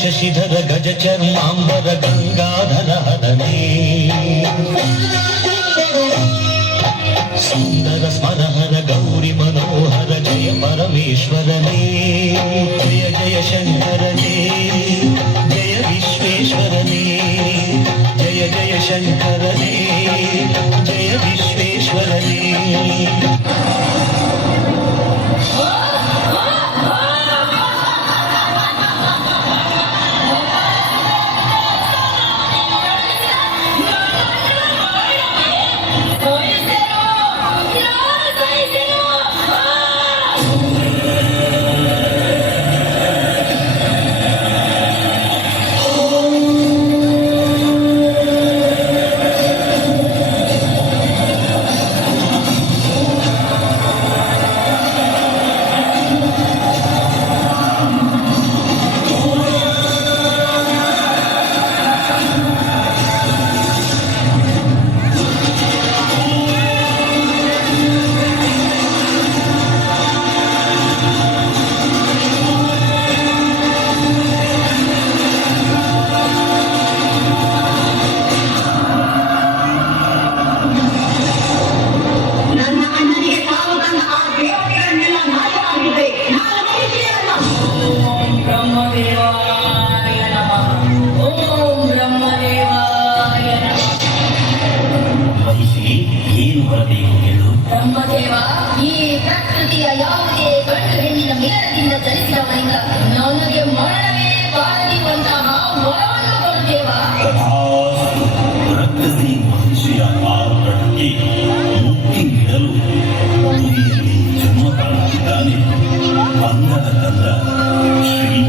ಶಶಿಧರ ಗಜ ಚರ್ಮಾಂಬರ ಗಂಗಾಧರ ಹರನೇ ಸುಂದರ ಸ್ಮರಹರ ಗೌರಿ ಮನೋಹರ ಜಯ ಪರಮೇಶ್ವರನೇ ಜಯ ಜಯ ಶಂಕರನೇ ಜಯ ವಿಶ್ವೇಶ್ವರನೇ ಜಯ ಜಯ ಶಂಕರನೇ ಜಯ ವಿಶ್ವೇಶ್ವರನೇ. ಬ್ರಹ್ಮದೇವ, ಈ ಪ್ರಕೃತಿಯ ಯಾವುದೇ ಗಂಡು ಹೆಣ್ಣಿನ ಮಿಲನದಿಂದ ಚಲಿಸಿದವನಿಂದ ನನಗೆ ಮರಣವೇ ಬಾರದಿರುವಂತಹ ವರವನ್ನು ಕೊಡುತ್ತೇವ. ಪ್ರಕೃತಿ ಮನುಷ್ಯ ಆರ್ಭಟಕ್ಕೆ ಮುಕ್ತಿ ನೀಡಲು ಭೂಮಿಯಲ್ಲಿ ಜನ್ಮ ತಾಳುತ್ತಿದ್ದಾನೆ. ಬಂಧದ ಕಂದ ಶ್ರೀ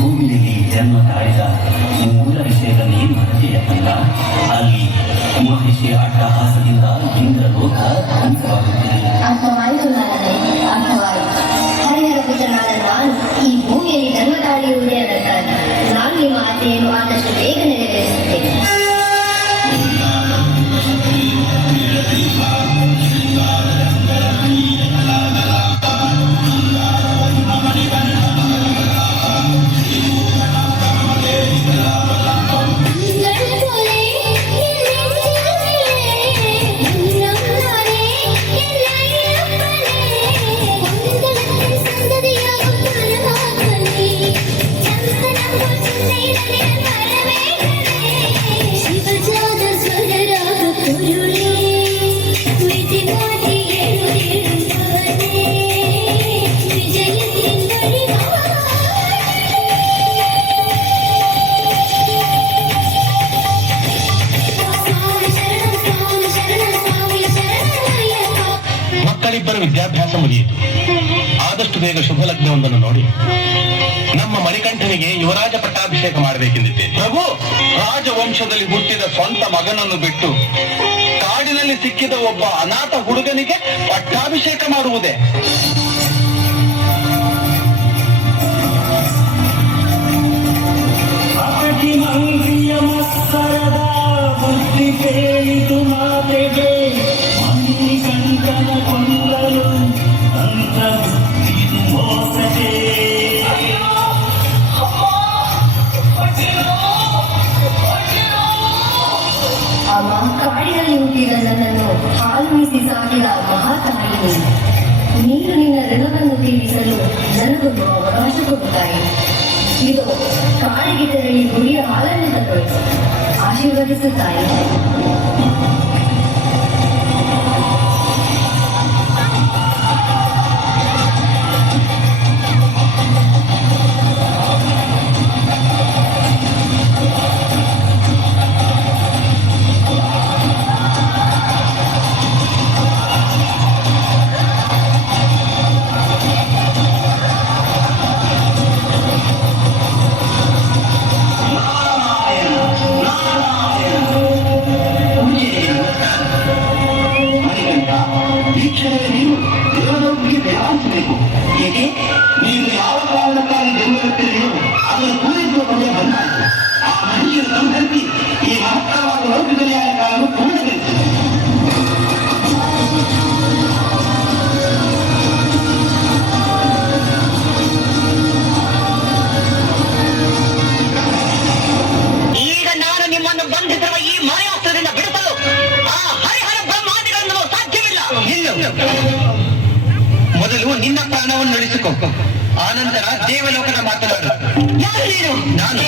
ಭೂಮಿಯಲ್ಲಿ ಜನ್ಮ ತಾಳಿದ ಮೂಲ ವಿಷಯದಲ್ಲಿ ಮಹತೆಯಲ್ಲ. ಅಲ್ಲಿ ಮಹಿಷಿ ಅಟ್ಟಹಾಸದಿಂದ ಇಂದ್ರಲೋಕ ಧ್ವಂಸವಾಗುತ್ತಿದೆ. ಅರ್ಥವಾಯಿತು ನಾರದೆ, ಅರ್ಥವಾಯಿತು. ಹರಿಹರ ಪುತ್ರನಾದ ನಾನು ಈ ಭೂಮಿಯಲ್ಲಿ ಜನ್ಮ ತಾಳಿಯುವುದೇ ಅದಕ್ಕಾಗಿ ನಾನು ನಿಮ್ಮ ಆಸೆಯನ್ನು ಆದಷ್ಟು ಬೇಗ ನೆರವೇರಿಸುತ್ತೇನೆ. ಮಕ್ಕಳಿಬ್ಬರ ವಿದ್ಯಾಭ್ಯಾಸ ಮುಗಿಯಿತು. ಆದಷ್ಟು ಬೇಗ ಶುಭ ಲಗ್ನವೊಂದನ್ನು ನೋಡಿ ನಮ್ಮ ಮಣಿಕಂಠನಿಗೆ ಯುವರಾಜ ಪಟ್ಟಾಭಿಷೇಕ ಮಾಡಬೇಕೆಂದಿದ್ದೆ. ಪ್ರಭು, ರಾಜವಂಶದಲ್ಲಿ ಹುಟ್ಟಿದ ಸ್ವಂತ ಮಗನನ್ನು ಬಿಟ್ಟು ಕಾಡಿನಲ್ಲಿ ಸಿಕ್ಕಿದ ಒಬ್ಬ ಅನಾಥ ಹುಡುಗನಿಗೆ ಪಟ್ಟಾಭಿಷೇಕ ಮಾಡುವುದೇ? ಕಾಡಿನಲ್ಲಿ ಹುಟ್ಟಿದ ನನ್ನನ್ನು ಹಾಲುಣಿಸಿ ಸಾಕಿದ ಮಹಾತಾಯಿ, ನೀನು ನಿನ್ನ ಋಣವನ್ನು ತೀರಿಸಲು ನನಗೊಂದು ಅವಕಾಶ ಕೊಡುತ್ತಾಯಿ. ಇದು ಕಾಡಿಗೆ ತೆರಳಿ ಗುರಿಯ ಹಾಲನ್ನು ತಂದೊಯ್ತು. ವಿವರಿಸುತ್ತಾರೆ. ಈ ಕ್ಷಣವೇ ನೀವು ದೇವಲೋಕಕ್ಕೆ ಪ್ರಯಾಣಿಸಬೇಕು. ಏಕೆ? ನೀವು ಯಾವ ಕಾರಣಕ್ಕಾಗಿ ದೇವಲೋಕದಲ್ಲಿಯೋ ಅದನ್ನು ಪೂರೈಸುವ ಸಮಯ ಬಂದಾಯಿತು. ಆ ಮನುಷ್ಯನ ಸಂಹರಿಸಿ ಈ ಮಹತ್ತರವಾದ ಲೌಕಿಕ ನ್ಯಾಯಗಳನ್ನು ಪೂರ್ಣಗೊಳಿಸಿದೆ. ಈಗ ನಾನು ನಿಮ್ಮನ್ನು ಬಂಧಿಸಿರುವ ಈ ಮಾಯಾಸ್ತ್ರದಿಂದ ಬಿಡಿಸಲು ಆ ಹರಿಹರ ಬ್ರಹ್ಮಾದಿಗಳನ್ನು ಸಾಧ್ಯವಿಲ್ಲ. ಮೊದಲು ನಿನ್ನ ಪ್ರಾಣವನ್ನು ಉಳಿಸಿಕೊ, ಆನಂತರ ದೇವಲೋಕದ ಮಾತನಾಡು. ಯಾರು ನೀನು? ನಾನು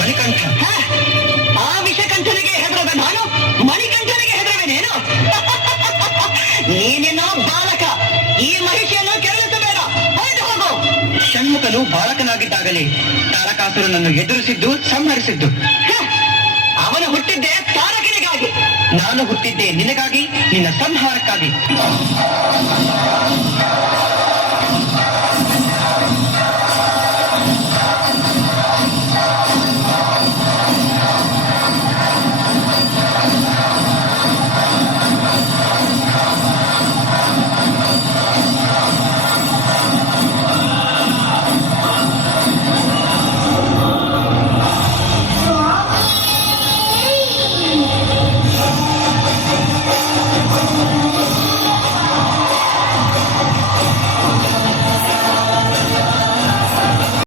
ಮಣಿಕಂಠ. ಹ? ಆ ವಿಷಕಂಠನಿಗೆ ಹೆದರದ ನಾನು ಮಣಿಕಂಠನಿಗೆ ಹೆದರುವೆನೇನು? ನೀನೇನೋ ಬಾಲಕ, ಈ ಮಹಿಷಿಯನ್ನು ಕೆರಳಿಸಬೇಡ, ಹೊರಟು ಹೋಗು. ಷಣ್ಮುಖನು ಬಾಲಕನಾಗಿದ್ದಾಗಲೇ ತಾರಕಾಸುರನನ್ನು ಎದುರಿಸಿದ್ದು, ಸಂಹರಿಸಿದ್ದು. ಹ? ಅವನು ಹುಟ್ಟಿದ್ದೇ ತಾರಕನಿಗಾಗಿ. ನಾನು ಹುಟ್ಟಿದ್ದೆ ನಿನಗಾಗಿ, ನಿನ್ನ ಸಂಹಾರಕ್ಕಾಗಿ.